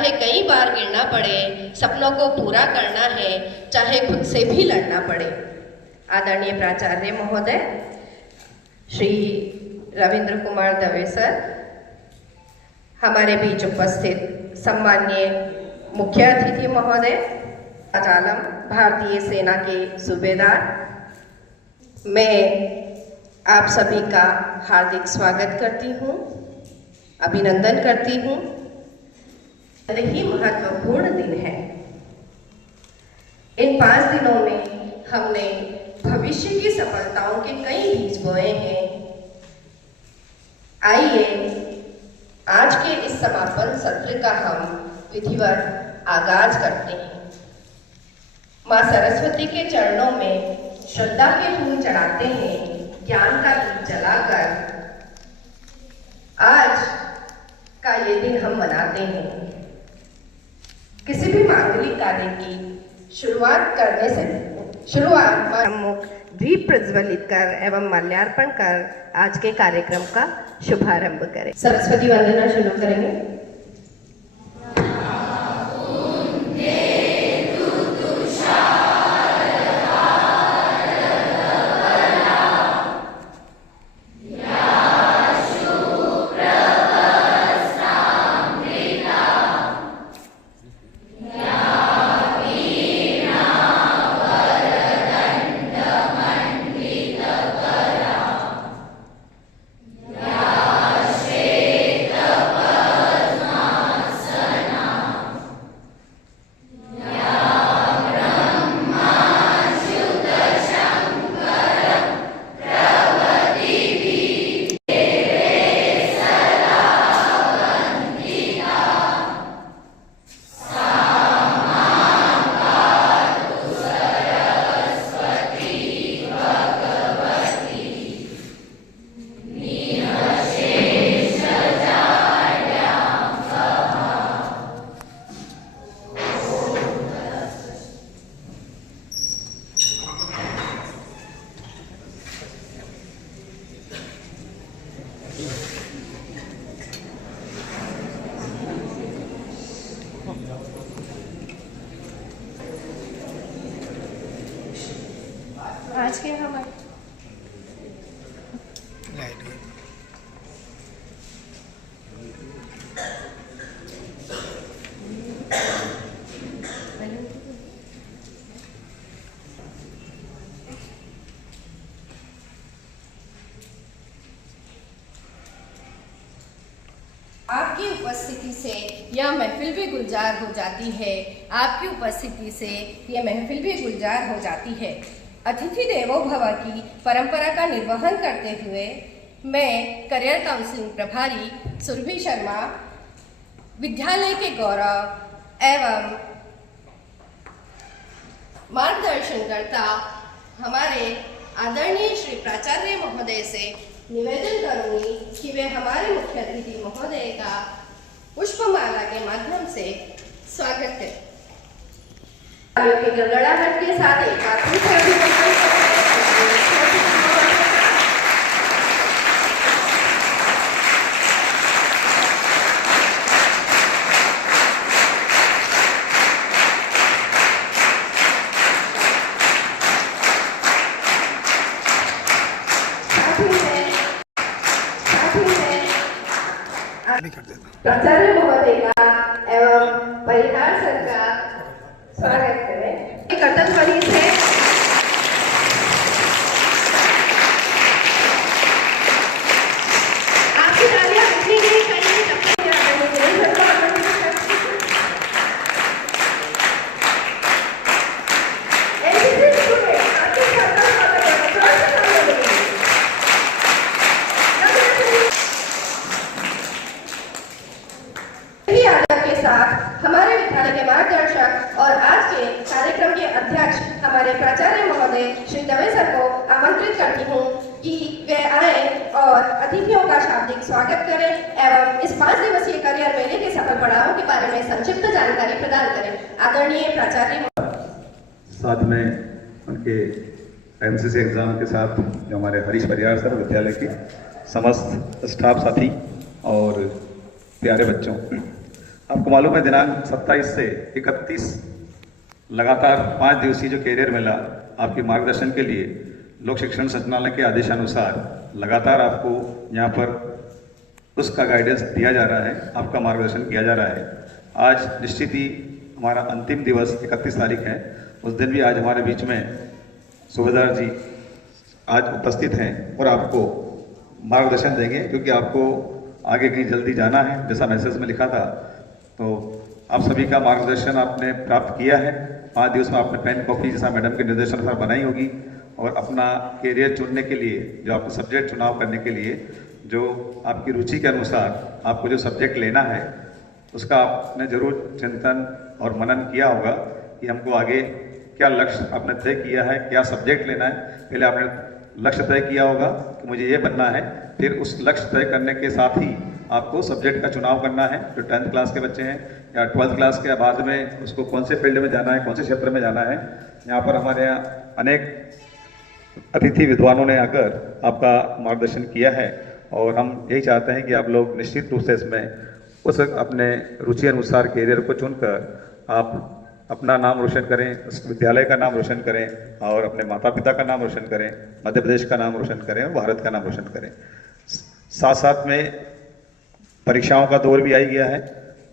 चाहे कई बार गिरना पड़े, सपनों को पूरा करना है, चाहे खुद से भी लड़ना पड़े। आदरणीय प्राचार्य महोदय श्री रविंद्र कुमार दवे सर, हमारे बीच उपस्थित सम्माननीय मुख्य अतिथि महोदय, आलम भारतीय सेना के सूबेदार, मैं आप सभी का हार्दिक स्वागत करती हूँ, अभिनंदन करती हूँ। ही महत्वपूर्ण दिन है। इन 5 दिनों में हमने भविष्य की सफलताओं के कई बीज बोए हैं। आइए आज के इस समापन सत्र का हम विधिवत आगाज करते हैं। माँ सरस्वती के चरणों में श्रद्धा के फूल चढ़ाते हैं, ज्ञान का दीप जलाकर आज का ये दिन हम मनाते हैं। किसी भी मांगलिक कार्य की शुरुआत सम्मुख दीप प्रज्वलित कर एवं माल्यार्पण कर आज के कार्यक्रम का शुभारंभ करें। सरस्वती वंदना शुरू करेंगे। आज के हमारे आपकी उपस्थिति से यह महफिल भी गुलजार हो जाती है। आपकी उपस्थिति से यह महफिल भी गुलजार हो जाती है। अतिथि देवो भव की परंपरा का निर्वहन करते हुए मैं करियर काउंसलिंग प्रभारी सुरभि शर्मा, विद्यालय के गौरव एवं मार्गदर्शनकर्ता हमारे आदरणीय श्री प्राचार्य महोदय से निवेदन करूंगी कि वे हमारे मुख्य अतिथि महोदय का पुष्पमाला के माध्यम से स्वागत करें। के गड़गड़ाहट के साथ एक बार फिर से अभिनंदन प्राचार्य महोदय का एवं परिहार सर का स्वागत करें। कर्तन ध्वनि से आपकी तालियां बजनी नहीं चाहिए, तब तक हमारे विद्यालय के मार्गदर्शक और आज के कार्यक्रम के अध्यक्ष हमारे प्राचार्य महोदय श्री दवे सर को आमंत्रित करती हूँ कि वे आए और अतिथियों का शाब्दिक स्वागत करें एवं इस 5 दिवसीय करियर मेले के सफल पड़ावों के बारे में संक्षिप्त जानकारी प्रदान करें। आदरणीय प्राचार्य, साथ में उनके एमसीसी एग्जाम के साथ जो हमारे हरीश परिहार सर, विद्यालय के समस्त स्टाफ साथी और प्यारे बच्चों, आपको मालूम है दिनांक 27 से 31 लगातार 5 दिवसीय जो कैरियर मेला आपके मार्गदर्शन के लिए लोक शिक्षण संचालनालय के आदेशानुसार लगातार आपको यहाँ पर उसका गाइडेंस दिया जा रहा है, आपका मार्गदर्शन किया जा रहा है। आज निश्चित ही हमारा अंतिम दिवस 31 तारीख है। उस दिन भी आज हमारे बीच में सूबेदार जी आज उपस्थित हैं और आपको मार्गदर्शन देंगे, क्योंकि आपको आगे कहीं जल्दी जाना है, जैसा मैसेज में लिखा था। तो आप सभी का मार्गदर्शन आपने प्राप्त किया है। 5 दिवस में आपने पेन कॉपी जैसा मैडम के निर्देश अनुसार बनाई होगी और अपना कैरियर चुनने के लिए, जो आपको सब्जेक्ट चुनाव करने के लिए, जो आपकी रुचि के अनुसार आपको जो सब्जेक्ट लेना है, उसका आपने जरूर चिंतन और मनन किया होगा कि हमको आगे क्या लक्ष्य आपने तय किया है, क्या सब्जेक्ट लेना है। पहले आपने लक्ष्य तय किया होगा कि मुझे ये बनना है, फिर उस लक्ष्य तय करने के साथ ही आपको सब्जेक्ट का चुनाव करना है। जो 10th क्लास के बच्चे हैं या 12th क्लास के बाद में उसको कौन से फील्ड में जाना है, कौन से क्षेत्र में जाना है। यहाँ पर हमारे यहाँ अनेक अतिथि विद्वानों ने आकर आपका मार्गदर्शन किया है और हम यही चाहते हैं कि आप लोग निश्चित रूप से इसमें उस अपने रुचि अनुसार कैरियर को चुनकर आप अपना नाम रोशन करें, उस विद्यालय का नाम रोशन करें और अपने माता पिता का नाम रोशन करें, मध्य प्रदेश का नाम रोशन करें और भारत का नाम रोशन करें। साथ साथ में परीक्षाओं का दौर भी आ गया है।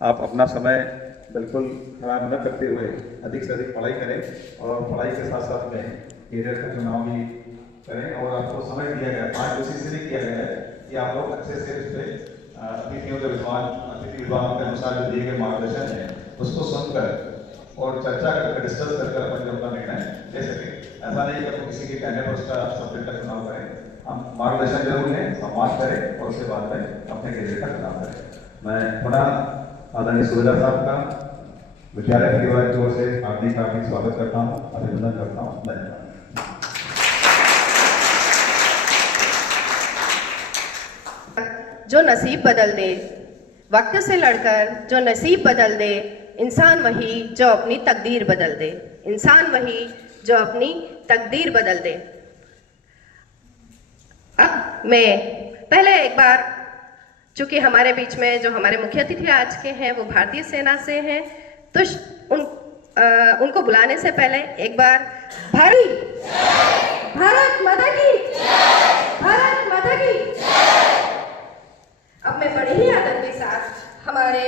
आप अपना समय बिल्कुल खराब न करते हुए अधिक से अधिक पढ़ाई करें और पढ़ाई के साथ साथ में कैरियर का चुनाव भी करें। और आपको समय दिया गया है, 5 दिवसीय इसलिए किया गया है कि आप लोग अच्छे से इस पर अतिथि विद्वानों के अनुसार जो दिए गए मार्गदर्शन है उसको सुनकर और चर्चा करके डिस्कस करके अपन जो अपना निर्णय ले सके। ऐसा नहीं कि अपन किसी के कहने पर उसका सब्जेक्ट का चुनाव करें। हम मार्गदर्शन जरूर लें, सम्मान करें और उसके बाद में अपने कैरियर का चुनाव करें। मैं पुनः आदरणीय सूबेदार साहब का विद्यालय परिवार की ओर से हार्दिक स्वागत करता हूँ, अभिनंदन करता हूँ। धन्यवाद। जो नसीब बदल दे, वक्त से लड़कर जो नसीब बदल दे, इंसान वही जो अपनी तकदीर बदल दे, इंसान वही जो अपनी तकदीर बदल दे। अब मैं पहले एक बार, चूंकि हमारे बीच में जो हमारे मुख्य अतिथि आज के हैं वो भारतीय सेना से हैं, तो उनको बुलाने से पहले एक बार भारत माता की, भारत माता की। अब मैं बड़े ही आदर के साथ हमारे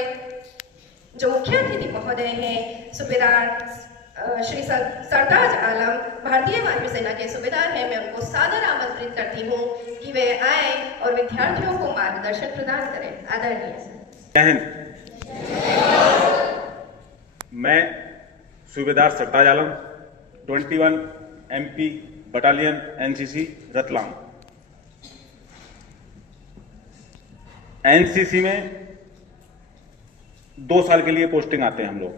जो मुख्य अतिथि महोदय हैं, सूबेदार श्री सरताज आलम, भारतीय वायु सेना के सूबेदार हैं, मैं उनको सादर आमंत्रित करती हूँ कि वे आए और विद्यार्थियों को मार्गदर्शन प्रदान करें। आदरणीय। मैं सूबेदार सरताज आलम, 21 MP battalion NCC Ratlam. NCC में 2 साल के लिए पोस्टिंग आते हैं हम लोग,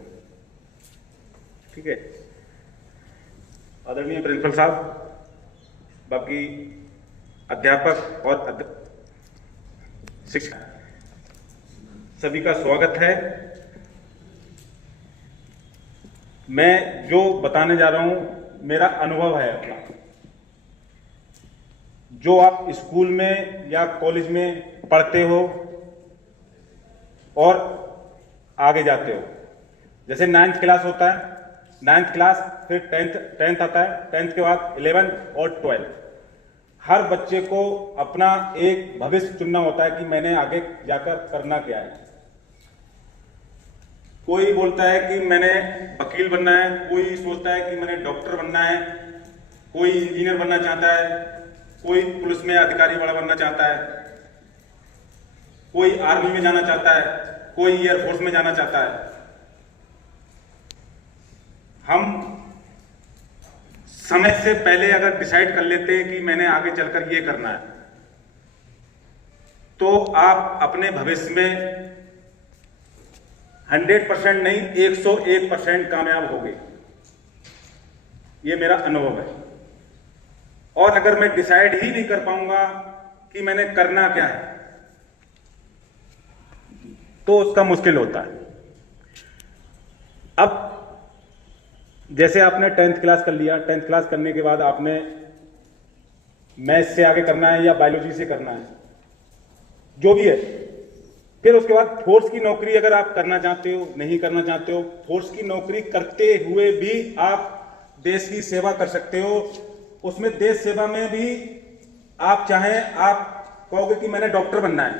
ठीक है। आदरणीय प्रिंसिपल साहब, बाकी अध्यापक और शिक्षक सभी का स्वागत है। मैं जो बताने जा रहा हूं मेरा अनुभव है अपना, जो आप स्कूल में या कॉलेज में पढ़ते हो और आगे जाते हो। जैसे 9th क्लास होता है, 9th क्लास, फिर 10th आता है, 10th के बाद 11th और 12th। हर बच्चे को अपना एक भविष्य चुनना होता है कि मैंने आगे जाकर करना क्या है। कोई बोलता है कि मैंने वकील बनना है, कोई सोचता है कि मैंने डॉक्टर बनना है, कोई इंजीनियर बनना चाहता है, कोई पुलिस में अधिकारी बड़ा बनना चाहता है, कोई आर्मी में जाना चाहता है, कोई एयरफोर्स में जाना चाहता है। हम समय से पहले अगर डिसाइड कर लेते हैं कि मैंने आगे चलकर ये करना है, तो आप अपने भविष्य में 100% नहीं 101% कामयाब होगे। ये मेरा अनुभव है। और अगर मैं डिसाइड ही नहीं कर पाऊंगा कि मैंने करना क्या है, तो उसका मुश्किल होता है। अब जैसे आपने 10th क्लास कर लिया, 10th क्लास करने के बाद आपने मैथ्स से आगे करना है या बायोलॉजी से करना है, जो भी है, फिर उसके बाद फोर्स की नौकरी अगर आप करना चाहते हो, नहीं करना चाहते हो, फोर्स की नौकरी करते हुए भी आप देश की सेवा कर सकते हो। उसमें देश सेवा में भी आप चाहें, आप कहोगे कि मैंने डॉक्टर बनना है,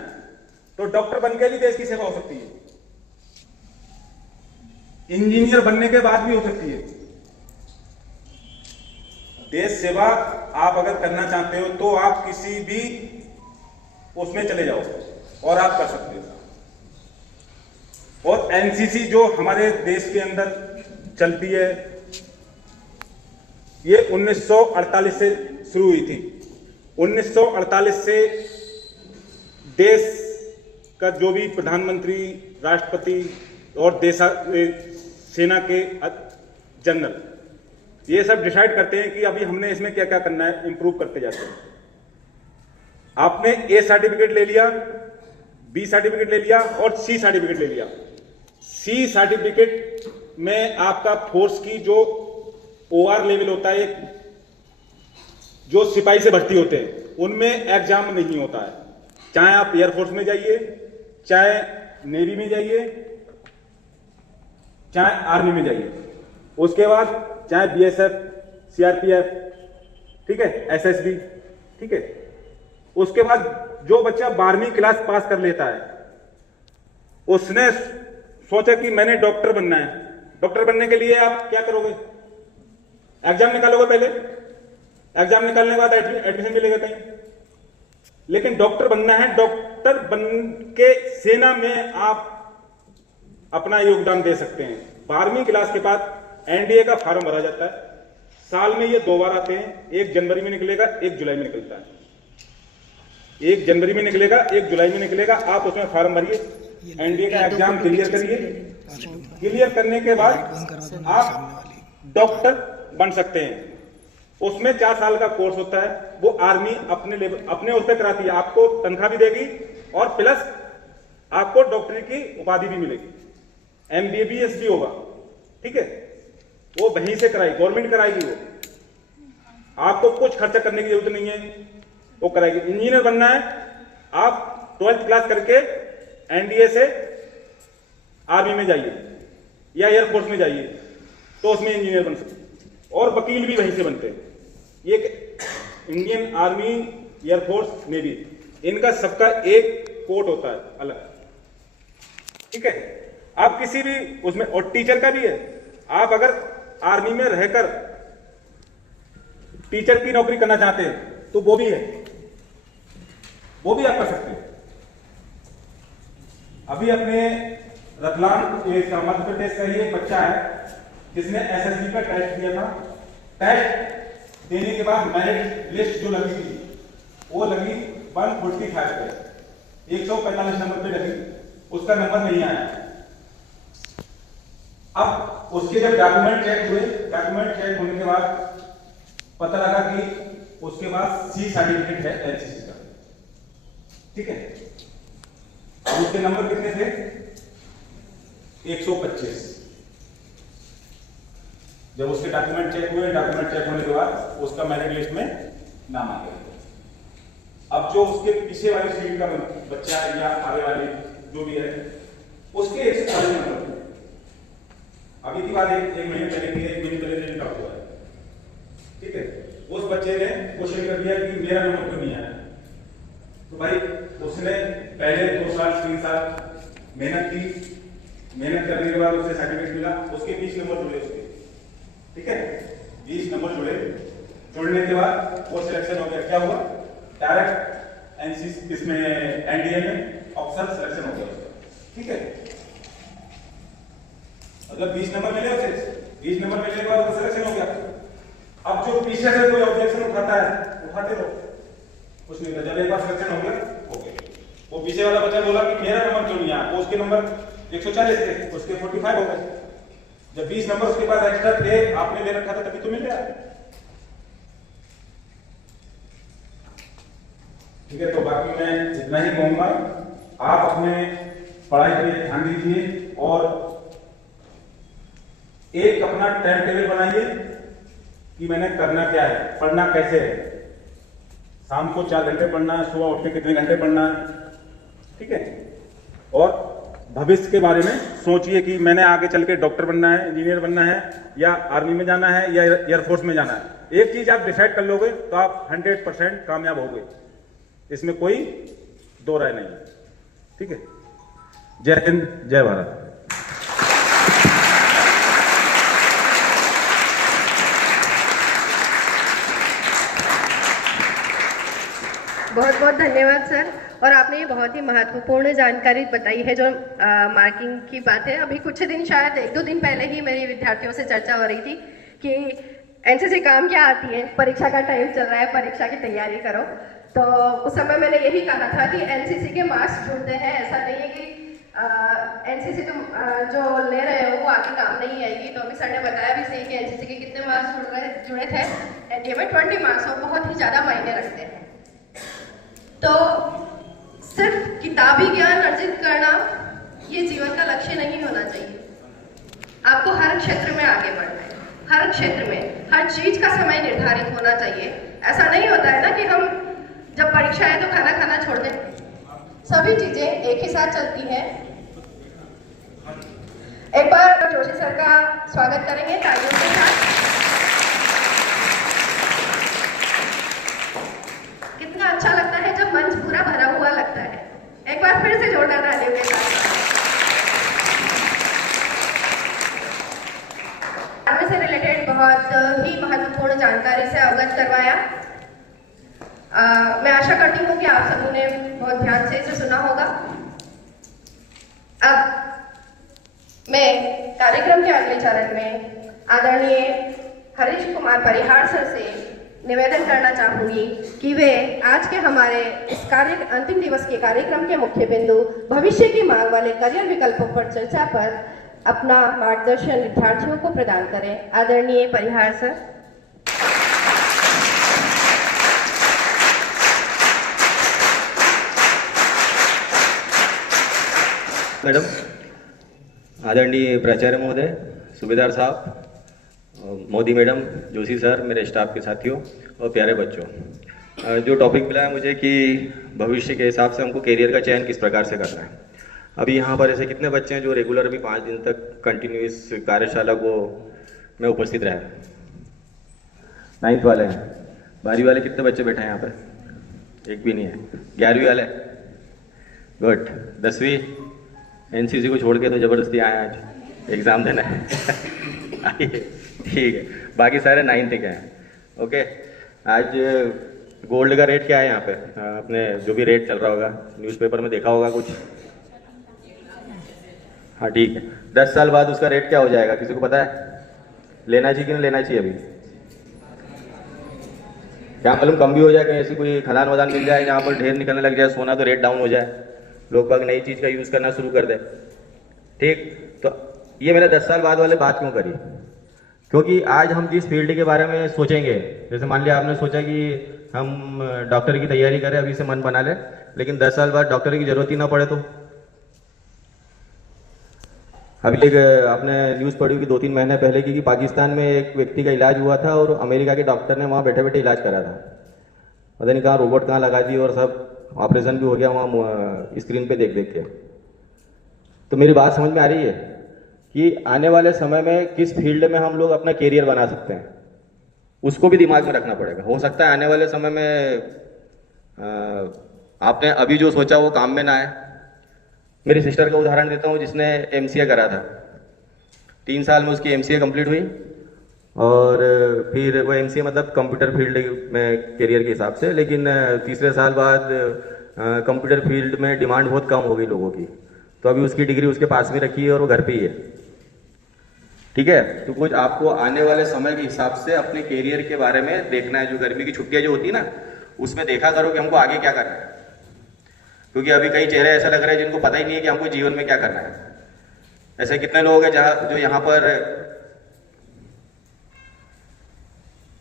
तो डॉक्टर बनके भी देश की सेवा हो सकती है, इंजीनियर बनने के बाद भी हो सकती है। देश सेवा आप अगर करना चाहते हो तो आप किसी भी उसमें चले जाओ और आप कर सकते हो। और एनसीसी जो हमारे देश के अंदर चलती है, ये 1948 से शुरू हुई थी। 1948 से देश का जो भी प्रधानमंत्री, राष्ट्रपति और सेना के जनरल, ये सब डिसाइड करते हैं कि अभी हमने इसमें क्या क्या करना है, इंप्रूव करते जाते हैं। आपने ए सर्टिफिकेट ले लिया, बी सर्टिफिकेट ले लिया और सी सर्टिफिकेट ले लिया। सी सर्टिफिकेट में आपका फोर्स की जो ओआर लेवल होता है, जो सिपाही से भर्ती होते हैं, उनमें एग्जाम नहीं होता है। चाहे आप एयरफोर्स में जाइए, चाहे नेवी में जाइए, चाहे आर्मी में जाइए, उसके बाद चाहे बीएसएफ, सीआरपीएफ, ठीक है, एसएसबी, ठीक है। उसके बाद जो बच्चा 12वीं क्लास पास कर लेता है, उसने सोचा कि मैंने डॉक्टर बनना है। डॉक्टर बनने के लिए आप क्या करोगे? एग्जाम निकालोगे पहले, एग्जाम निकालने के बाद एडमिशन मिलेगा कहीं। लेकिन डॉक्टर बनना है, डॉक्टर बन के सेना में आप अपना योगदान दे सकते हैं। 12वीं क्लास के बाद एनडीए का फॉर्म भरा जाता है। साल में ये 2 बार आते हैं, 1 जनवरी में निकलेगा, 1 जुलाई में निकलता है। 1 जनवरी में निकलेगा, 1 जुलाई में निकलेगा। आप उसमें फॉर्म भरिए, एनडीए का एग्जाम क्लियर करिए। क्लियर करने के बाद आप डॉक्टर बन सकते हैं। उसमें 4 साल का कोर्स होता है, वो आर्मी अपने उस पर कराती है, आपको तनख्वाह भी देगी और प्लस आपको डॉक्टरी की उपाधि भी मिलेगी। एमबीबीएस भी होगा, ठीक है, वो वहीं से कराएगी, गवर्नमेंट कराएगी। वो आपको कुछ खर्चा करने की जरूरत नहीं है, वो कराएगी। इंजीनियर बनना है, आप 12th क्लास करके एनडीए से आर्मी में जाइए या एयरफोर्स में जाइए, तो उसमें इंजीनियर बन सकते हैं। और वकील भी वहीं से बनते हैं। ये इंडियन आर्मी, एयरफोर्स, नेवी, इनका सबका एक कोड होता है अलग, ठीक है। आप किसी भी उसमें, और टीचर का भी है। आप अगर आर्मी में रहकर टीचर की नौकरी करना चाहते हैं तो वो भी है, वो भी आप कर सकते हैं। अभी अपने रतलाम मध्य प्रदेश का ये बच्चा है जिसने एसएसबी का टेस्ट दिया था। टेस्ट देने के बाद मेरिट लिस्ट जो लगी थी वो लगी 145 पे, 145 नंबर पे लगी, उसका नंबर नहीं आया। अब उसके जब डॉक्यूमेंट चेक हुए, डॉक्यूमेंट चेक होने के बाद पता लगा कि उसके पास सी सर्टिफिकेट है एनसीसी का, ठीक है। अब उसके नंबर कितने थे? 125। जब उसके डॉक्यूमेंट चेक हुए, डॉक्यूमेंट चेक होने के बाद उसका मेरिट लिस्ट में नाम आ गया। अब जो उसके पीछे वाली सीट का बच्चा है या आगे वाली जो भी है, उसके 140 नंबर थे। अभी की बात एक महीने पहले की, 1 महीने पहले रिजल्ट आउट हुआ है, ठीक है। उस बच्चे ने क्वेश्चन कर दिया कि मेरा नंबर क्यों नहीं आया। तो भाई उसने पहले 2 साल 3 साल मेहनत की, मेहनत करने के बाद उसे सर्टिफिकेट मिला, उसके 20 नंबर जुड़े उसके, ठीक है। 20 नंबर जुड़ने के बाद वो सिलेक्शन हो गया। क्या हुआ? डायरेक्ट एनसीसी इसमें एनडीए में ऑफिसर सिलेक्शन हो गया उसका, ठीक है। अगर 20 नंबर मिले उसे, 20 नंबर मिलने के बाद उसका सिलेक्शन हो गया। अब जो पीछे से कोई ऑब्जेक्शन उठाता है, उठाते रहो, कुछ नहीं होता। जब एक बार सिलेक्शन हो गया, हो गया। वो पीछे वाला बच्चा बोला कि मेरा नंबर क्यों नहीं आया, वो उसके नंबर 140 थे, उसके 45 हो गए। जब 20 नंबर उसके पास एक्स्ट्रा थे, आपने ले रखा था, तभी तो मिल गया, ठीक है। तो बाकी मैं इतना ही कहूंगा, आप अपने पढ़ाई पे ध्यान दीजिए और एक अपना टाइम टेबल बनाइए कि मैंने करना क्या है, पढ़ना कैसे है। शाम को 4 घंटे पढ़ना है, सुबह उठ के कितने घंटे पढ़ना है, ठीक है। और भविष्य के बारे में सोचिए कि मैंने आगे चल के डॉक्टर बनना है, इंजीनियर बनना है, या आर्मी में जाना है, या एयरफोर्स में जाना है। एक चीज आप डिसाइड कर लोगे तो आप 100% कामयाब होगे, इसमें कोई दो राय नहीं है। ठीक है, जय हिंद, जय भारत। बहुत बहुत धन्यवाद सर। और आपने ये बहुत ही महत्वपूर्ण जानकारी बताई है जो मार्किंग की बात है। अभी कुछ दिन, शायद 1-2 दिन पहले ही मेरी विद्यार्थियों से चर्चा हो रही थी कि एनसीसी काम क्या आती है, परीक्षा का टाइम चल रहा है, परीक्षा की तैयारी करो। तो उस समय मैंने यही कहा था कि एनसीसी के मार्क्स जुड़ते हैं, ऐसा नहीं है कि एनसीसी तुम जो ले रहे हो वो आगे काम नहीं आएगी। तो अभी सर ने बताया भी सही कि एनसीसी के कितने मार्क्स जुड़े थे एनडीए में, 20 मार्क्स, और बहुत ही ज़्यादा मायने रखते हैं। तो सिर्फ किताबी ज्ञान अर्जित करना ये जीवन का लक्ष्य नहीं होना चाहिए। आपको हर क्षेत्र में आगे बढ़ना है, हर क्षेत्र में हर चीज का समय निर्धारित होना चाहिए। ऐसा नहीं होता है ना कि हम जब परीक्षा है तो खाना खाना छोड़ दें। सभी चीजें एक ही साथ चलती हैं। एक बार जोशी सर का स्वागत करेंगे तालियों के साथ। कितना अच्छा लगता है जब मंच पूरा भरा हुआ लगता है। एक बार फिर से जोरदार तालियों के साथ। आर्मी से रिलेटेड बहुत ही महत्वपूर्ण जानकारी से अवगत करवाया। मैं आशा करती हूँ कि आप सभी ने बहुत ध्यान से इसे सुना होगा। अब मैं कार्यक्रम के अगले चरण में आदरणीय हरीश कुमार परिहार सर से निवेदन करना चाहूंगी कि वे आज के हमारे इस अंतिम दिवस के कार्यक्रम के मुख्य बिंदु भविष्य की मांग वाले करियर विकल्पों पर चर्चा पर अपना मार्गदर्शन विद्यार्थियों को प्रदान करें। आदरणीय परिहार सर। मैडम, आदरणीय प्राचार्य महोदय, सूबेदार साहब, मोदी मैडम, जोशी सर, मेरे स्टाफ के साथियों और प्यारे बच्चों, जो टॉपिक मिला है मुझे कि भविष्य के हिसाब से हमको कैरियर का चयन किस प्रकार से करना है। अभी यहाँ पर ऐसे कितने बच्चे हैं जो रेगुलर भी 5 दिन तक कंटिन्यूस कार्यशाला को में उपस्थित रहे? 9th वाले हैं। 12वीं वाले कितने बच्चे बैठे हैं यहाँ पर? एक भी नहीं है। 11वीं वाले? गुड। 10वीं? एनसीसी को छोड़ के तो जबरदस्ती आए आज एग्जाम देना है। आइए, ठीक है। बाकी सारे 9th के हैं। ओके, आज गोल्ड का रेट क्या है यहाँ पे? अपने जो भी रेट चल रहा होगा न्यूज़पेपर में देखा होगा कुछ? हाँ, ठीक है। 10 साल बाद उसका रेट क्या हो जाएगा, किसी को पता है? लेना चाहिए कि नहीं लेना चाहिए? अभी क्या मालूम, कम भी हो जाए, कहीं ऐसी कोई खदान वदान मिल जाए जहाँ पर ढेर निकलने लग जाए सोना, तो रेट डाउन हो जाए, लोग बाग नई चीज़ का यूज़ करना शुरू कर दे। ठीक, तो ये मैंने 10 साल बाद वाले बात क्यों करी? क्योंकि आज हम जिस फील्ड के बारे में सोचेंगे, जैसे मान लिया आपने सोचा कि हम डॉक्टर की तैयारी करें, अभी से मन बना ले, लेकिन 10 साल बाद डॉक्टर की जरूरत ही ना पड़े तो? अभी एक आपने न्यूज़ पढ़ी कि 2-3 महीने पहले की कि पाकिस्तान में एक व्यक्ति का इलाज हुआ था और अमेरिका के डॉक्टर ने वहाँ बैठे बैठे इलाज करा था। पता नहीं कहाँ रोबोट कहाँ लगा दी और सब ऑपरेशन भी हो गया वहाँ स्क्रीन पे देख देख के। तो मेरी बात समझ में आ रही है कि आने वाले समय में किस फील्ड में हम लोग अपना कैरियर बना सकते हैं, उसको भी दिमाग में रखना पड़ेगा। हो सकता है आने वाले समय में आपने अभी जो सोचा वो काम में ना आए। मेरी सिस्टर का उदाहरण देता हूँ जिसने MCA करा था। 3 साल में उसकी MCA कंप्लीट हुई और फिर वो MCA मतलब कंप्यूटर फील्ड में कैरियर के हिसाब से, लेकिन तीसरे साल बाद कंप्यूटर फील्ड में डिमांड बहुत कम हो गई लोगों की, तो अभी उसकी डिग्री उसके पास में रखी है और वो घर पे ही है। ठीक है, तो कुछ आपको आने वाले समय के हिसाब से अपने कैरियर के बारे में देखना है। जो गर्मी की छुट्टियां जो होती है ना, उसमें देखा करो कि हमको आगे क्या करना है, क्योंकि अभी कई चेहरे ऐसा लग रहा है जिनको पता ही नहीं है कि हमको जीवन में क्या करना है। ऐसे कितने लोग हैं जो यहाँ पर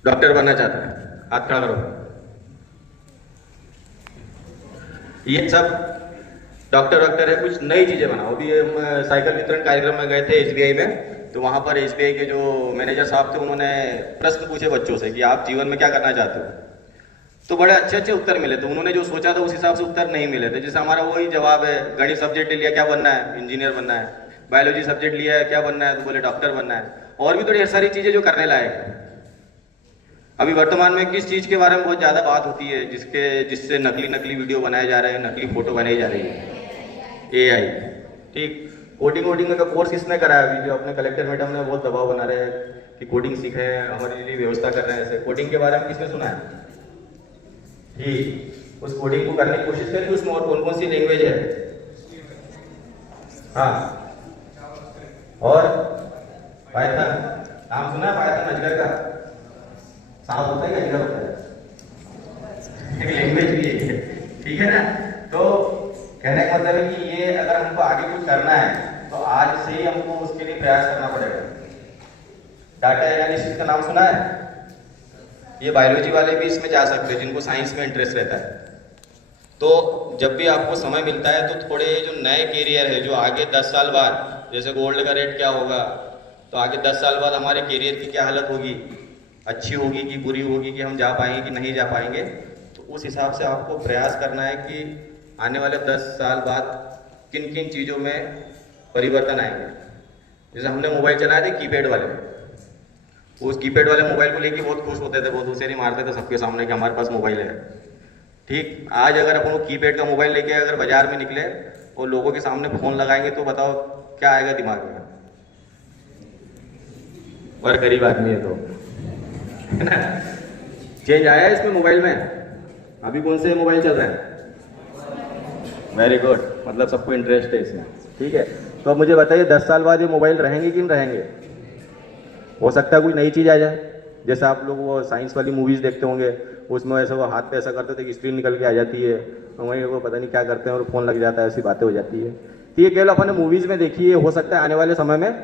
डॉक्टर बनना चाहते हैं? हाथ खड़ा करो। ये सब डॉक्टर है, कुछ नई चीजें बनाओ। अभी हम साइकिल वितरण कार्यक्रम में गए थे SBI में, तो वहां पर SBI के जो मैनेजर साहब थे उन्होंने प्रश्न पूछे बच्चों से कि आप जीवन में क्या करना चाहते हो। तो बड़े अच्छे अच्छे उत्तर मिले थे। उन्होंने जो सोचा था उस हिसाब से उत्तर नहीं मिले थे। जैसे हमारा वही जवाब है, गणित सब्जेक्ट लिया क्या बनना है, इंजीनियर बनना है। बायोलॉजी सब्जेक्ट लिया है क्या बनना है, तो बोले डॉक्टर बनना है। और भी तो ढेर सारी चीजें जो करने लायक है। अभी वर्तमान में किस चीज के बारे में बहुत ज्यादा बात होती है, जिससे नकली वीडियो बनाए जा रहे हैं, नकली फोटो बनाई जा रही है, AI। ठीक, कोडिंग का कोर्स किसने कराया? अभी जो अपने कलेक्टर मैडम ने बहुत दबाव बना रहे हैं कि कोडिंग सीखे, हमारे लिए व्यवस्था कर रहे हैं। ऐसे कोडिंग के बारे में किसने सुना है? ठीक, उस कोडिंग को करने की कोशिश करिए। उसमें और कौन कौन सी लैंग्वेज है? हाँ, और पाइथन, नाम सुना है पाइथन? अजगर का सांप होता है, अजगर होता है, एक लैंग्वेज भी है। ठीक है ना? तो कहने का मतलब है कि ये अगर हमको आगे कुछ करना है तो आज से ही हमको उसके लिए प्रयास करना पड़ेगा। डाटा एनालिसिस का नाम सुना है? ये बायोलॉजी वाले भी इसमें जा सकते हैं, जिनको साइंस में इंटरेस्ट रहता है। तो जब भी आपको समय मिलता है तो थोड़े जो नए कैरियर है, जो आगे 10 साल बाद, जैसे गोल्ड का रेट क्या होगा, तो आगे 10 साल बाद हमारे कैरियर की क्या हालत होगी, अच्छी होगी कि बुरी होगी, कि हम जा पाएंगे कि नहीं जा पाएंगे, तो उस हिसाब से आपको प्रयास करना है कि आने वाले 10 साल बाद किन किन चीज़ों में परिवर्तन आएंगे। जैसे हमने मोबाइल चलाए थे कीपैड वाले, उस कीपैड वाले मोबाइल को लेके बहुत खुश होते थे, बहुत उसे मारते थे सबके सामने कि हमारे पास मोबाइल है। ठीक, आज अगर अपन वो कीपैड का मोबाइल लेके अगर बाजार में निकले और लोगों के सामने फोन लगाएंगे तो बताओ क्या आएगा दिमाग में? और गरीब आदमी है तो है ना? चेंज आया है इसमें मोबाइल में। अभी कौन से मोबाइल चल रहे हैं? वेरी गुड, मतलब सबको इंटरेस्ट है इसमें। ठीक है, तो अब मुझे बताइए 10 साल बाद ये मोबाइल रहेंगे कि नहीं रहेंगे? हो सकता है कोई नई चीज़ आ जाए। जैसे आप लोग वो साइंस वाली मूवीज़ देखते होंगे, उसमें ऐसा वो हाथ पे ऐसा करते थे कि स्क्रीन निकल के आ जाती है, और वहीं वो पता नहीं क्या करते हैं और फ़ोन लग जाता है, ऐसी बातें हो जाती है। तो ये केवल अपन ने मूवीज़ में देखी है, हो सकता है आने वाले समय में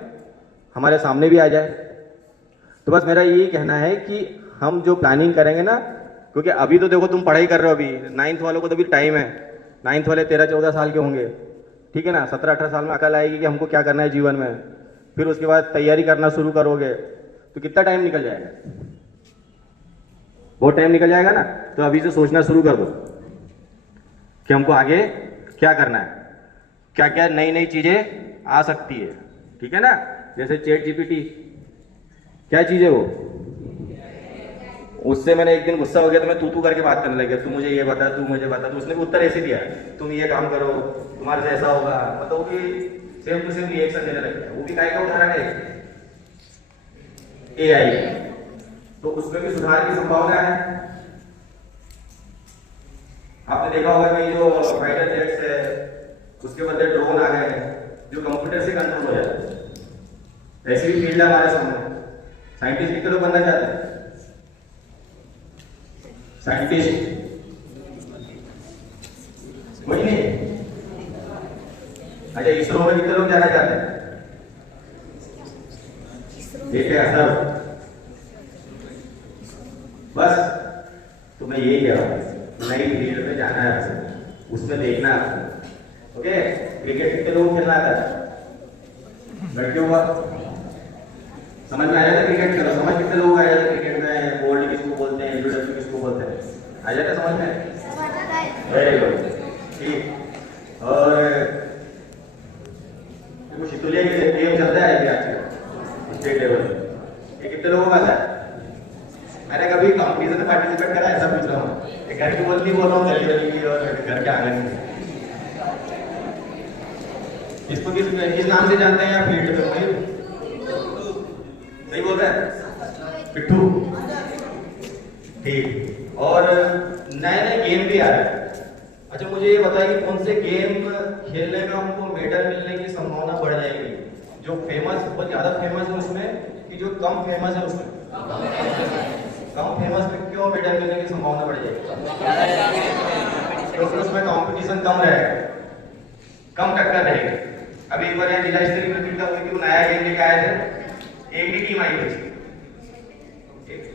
हमारे सामने भी आ जाए। तो बस मेरा यही कहना है कि हम जो प्लानिंग करेंगे ना, क्योंकि अभी तो देखो तुम पढ़ाई कर रहे हो, अभी 9th वालों को तो अभी टाइम है, 9th वाले 13-14 साल के होंगे। ठीक है ना? 17-18 साल में अकल आएगी कि हमको क्या करना है जीवन में। फिर उसके बाद तैयारी करना शुरू करोगे तो कितना टाइम निकल जाएगा? बहुत टाइम निकल जाएगा ना। तो अभी से सोचना शुरू कर दो कि हमको आगे क्या करना है, क्या क्या नई नई चीजें आ सकती है। ठीक है ना? जैसे ChatGPT, क्या चीज है वो? उससे मैंने एक दिन गुस्सा हो गया तो मैं तू करके बात करने लग गया, तू मुझे ये बता, तू मुझे बता। तो उसने भी उत्तर ऐसे दिया, तुम ये काम करो, तुम्हारे से ऐसा होगा, मतलब वो भी सेम टू सेम रिएक्शन देने लग गया। वो भी काय का उदाहरण है, AI। तो उसमें भी सुधार की संभावना है। आपने देखा होगा कि जो फाइटर जेट्स है उसके बदले ड्रोन आ गए हैं जो कंप्यूटर से कंट्रोल हो जाते हैं। ऐसी भी फील्ड है हमारे सामने। साइंटिस्ट कितने लोग बनना चाहते हैं? साइंटिस्ट कोई नहीं। अच्छा, इसरो में कितने लोग जाना चाहते हैं? एक है असर। बस तो मैं यही कह रहा हूँ, नई फील्ड में जाना है आपको, उसमें देखना है आपको। ओके, क्रिकेट कितने लोग खेलना आता है? बैठे हुआ समझ में आ जाता है क्रिकेट खेलो? समझ कितने लोग आ जाते हैं क्रिकेट में? बोल्ड किसको बोलते हैं, इंट्रोडक्शन किसको बोलते हैं? आ जाता है समझ में? Very good. ठीक, और शितुलिया गेम चलता है अभी आजकल स्टेट लेवल में, ये कितने लोगों का आता है? मैंने कभी कॉम्पिटिशन में पार्टिसिपेट करा, ऐसा पूछ रहा हूँ। घर की बोल रहा हूँ, गली गली की और घर के आंगन में। इसको किस नाम से जानते हैं या फील्ड में? सही बोल रहे हैं? पिट्ठू। ठीक, और नए नए गेम भी आ रहे हैं। अच्छा, मुझे ये बताइए कौन से गेम खेलने में हमको मेडल मिलने की संभावना बढ़ जाएगी? जो फेमस, बहुत ज्यादा फेमस है उसमें, कि जो कम फेमस है उसमें? कम फेमस में क्यों मेडल मिलने की संभावना बढ़ जाएगी? क्योंकि उसमें कंपटीशन कम रहेगा, कम टक्कर रहेगी। अभी एक बार यहाँ जिला स्तरीय प्रतियोगिता हुई थी, वो नया गेम लेके आए थे, एक ही टीम आई थी,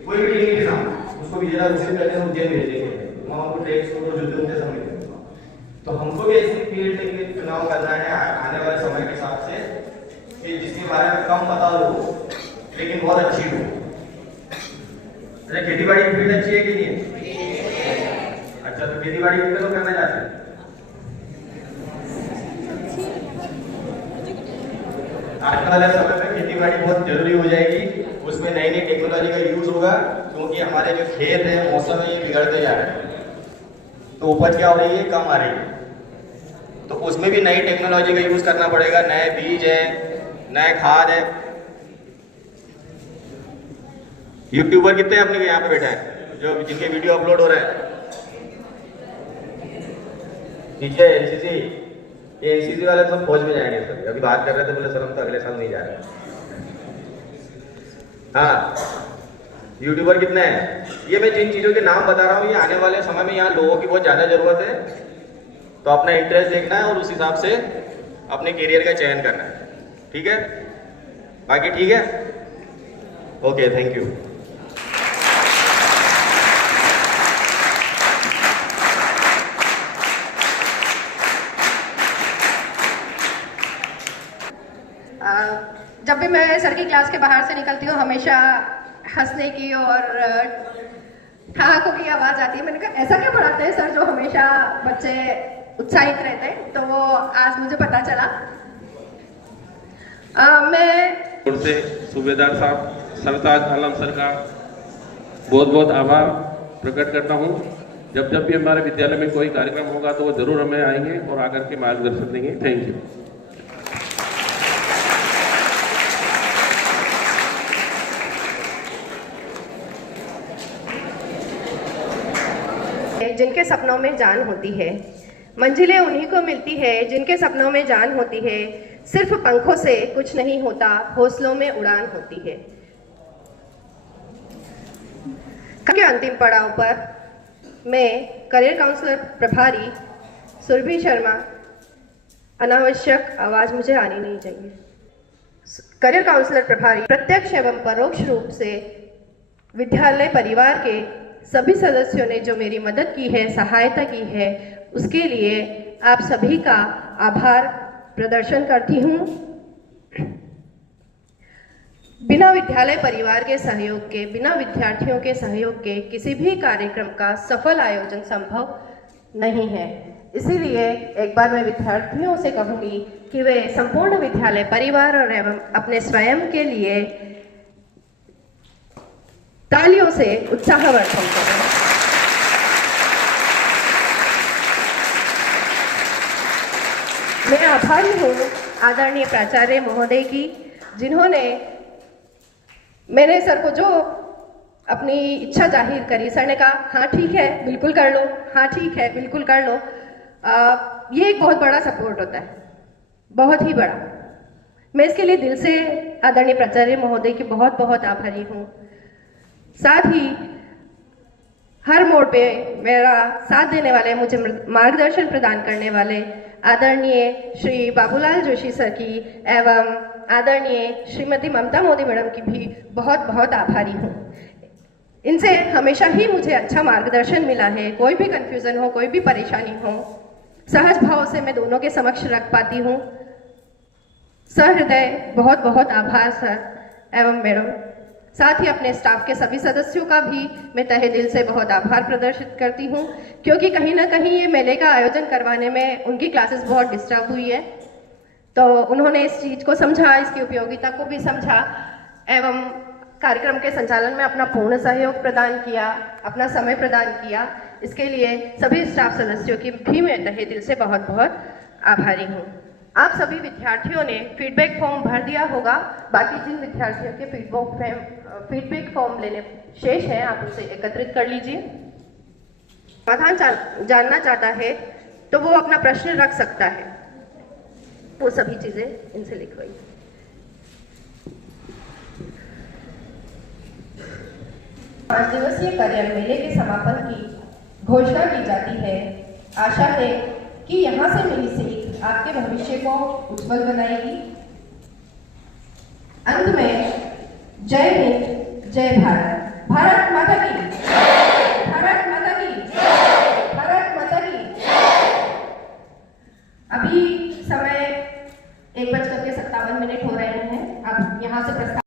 कोई भी टीम के सामने उसको विजेता उससे पहले उज्जैन भेज देंगे, वहां को ट्रेक शो और युद्ध के समय। तो हमको भी ऐसी फील्ड के चुनाव करना है आने वाले समय के हिसाब से, कि जिसके बारे में कम पता हो लेकिन बहुत अच्छी हो। खेती बाड़ी की फील्ड अच्छी है कि नहीं है? अच्छा, तो खेती बाड़ी कितने लोग करना चाहते हैं? आने वाले समय में खेती बाड़ी बहुत जरूरी हो जाएगी, उसमें नई नई टेक्नोलॉजी का यूज होगा, क्योंकि हमारे जो खेत है मौसम है ये बिगड़ते जा रहे हैं, तो उपज क्या हो रही है, कम आ रही है। तो उसमें भी नई टेक्नोलॉजी का यूज करना पड़ेगा, नए बीज है, नए खाद है। यूट्यूबर कितने हैं अपने यहाँ पे बैठे हैं जो जिनके वीडियो अपलोड हो रहे हैं? नीचे एनसीसी, ये एनसीसी वाले सब फौज में जाएंगे सर। अभी बात कर रहे थे, बोले सर हम तो अगले साल नहीं जा रहे। हाँ, यूट्यूबर कितने हैं? ये मैं जिन चीजों के नाम बता रहा हूँ, ये आने वाले समय में यहाँ लोगों की बहुत ज्यादा जरूरत है, तो अपना इंटरेस्ट देखना है और उस हिसाब से अपने करियर का चयन करना है। ठीक है, बाकी ठीक है, ओके, थैंक यू। जब भी मैं सर की क्लास के बाहर से निकलती हूँ हमेशा हंसने की और ठहाकों की आवाज आती है। मैंने कहा ऐसा क्या पढ़ाते हैं सर जो हमेशा बच्चे उत्साहित रहते हैं, तो वो आज मुझे पता चला। मैं ओर से सूबेदार साहब सरताज आलम सर का बहुत बहुत आभार प्रकट करता हूँ। जब भी हमारे विद्यालय में कोई कार्यक्रम होगा तो वो जरूर हमें आएंगे और आकर के मार्गदर्शन देंगे। Thank you. जिनके सपनों में जान होती है, मंजिलें उन्हीं को मिलती है जिनके सपनों में जान होती है। सिर्फ पंखों से कुछ नहीं होता, हौसलों में उड़ान होती है। के अंतिम पड़ाव पर मैं करियर काउंसलर प्रभारी सुरभि शर्मा, अनावश्यक आवाज मुझे आनी नहीं चाहिए। करियर काउंसलर प्रभारी प्रत्यक्ष एवं परोक्ष रूप से विद्यालय परिवार के सभी सदस्यों ने जो मेरी मदद की है, सहायता की है, उसके लिए आप सभी का आभार प्रदर्शन करती हूँ। बिना विद्यालय परिवार के सहयोग के, बिना विद्यार्थियों के सहयोग के किसी भी कार्यक्रम का सफल आयोजन संभव नहीं है। इसीलिए एक बार मैं विद्यार्थियों से कहूँगी कि वे संपूर्ण विद्यालय परिवार और एवं अपने स्वयं के लिए तालियों से उत्साहवर्धन करें। मैं आभारी हूँ आदरणीय प्राचार्य महोदय की, जिन्होंने मैंने सर को जो अपनी इच्छा जाहिर करी, सर ने कहा हाँ ठीक है बिल्कुल कर लो, हाँ ठीक है बिल्कुल कर लो। ये एक बहुत बड़ा सपोर्ट होता है, बहुत ही बड़ा। मैं इसके लिए दिल से आदरणीय प्राचार्य महोदय की बहुत बहुत आभारी हूँ। साथ ही हर मोड़ पे मेरा साथ देने वाले, मुझे मार्गदर्शन प्रदान करने वाले आदरणीय श्री बाबूलाल जोशी सर की एवं आदरणीय श्रीमती ममता मोदी मैडम की भी बहुत बहुत आभारी हूँ। इनसे हमेशा ही मुझे अच्छा मार्गदर्शन मिला है। कोई भी कंफ्यूजन हो, कोई भी परेशानी हो, सहज भाव से मैं दोनों के समक्ष रख पाती हूँ। सहृदय बहुत बहुत आभार सर एवं मैडम। साथ ही अपने स्टाफ के सभी सदस्यों का भी मैं तहे दिल से बहुत आभार प्रदर्शित करती हूँ, क्योंकि कहीं ना कहीं ये मेले का आयोजन करवाने में उनकी क्लासेस बहुत डिस्टर्ब हुई है, तो उन्होंने इस चीज़ को समझा, इसकी उपयोगिता को भी समझा एवं कार्यक्रम के संचालन में अपना पूर्ण सहयोग प्रदान किया, अपना समय प्रदान किया। इसके लिए सभी स्टाफ सदस्यों की भी मैं तहे दिल से बहुत बहुत आभारी हूँ। आप सभी विद्यार्थियों ने फीडबैक फॉर्म भर दिया होगा। बाकी जिन विद्यार्थियों के फीडबैक फॉर्म लेने शेष हैं, आप उसे एकत्रित कर लीजिए। समाधान जानना चाहता है तो वो अपना प्रश्न रख सकता है। वो सभी चीजें इनसे लिखवाइए। 5 दिवसीय करियर मेले के समापन की घोषणा की जाती है। आशा है कि यहाँ से मिली सीख आपके भविष्य को उज्जवल बनाएगी। अंत में जय हिंद, जय भारत। भारत माता की, भारत माता की, भारत माता की। अभी समय 1:57 हो रहे हैं। अब यहाँ से प्रस्थान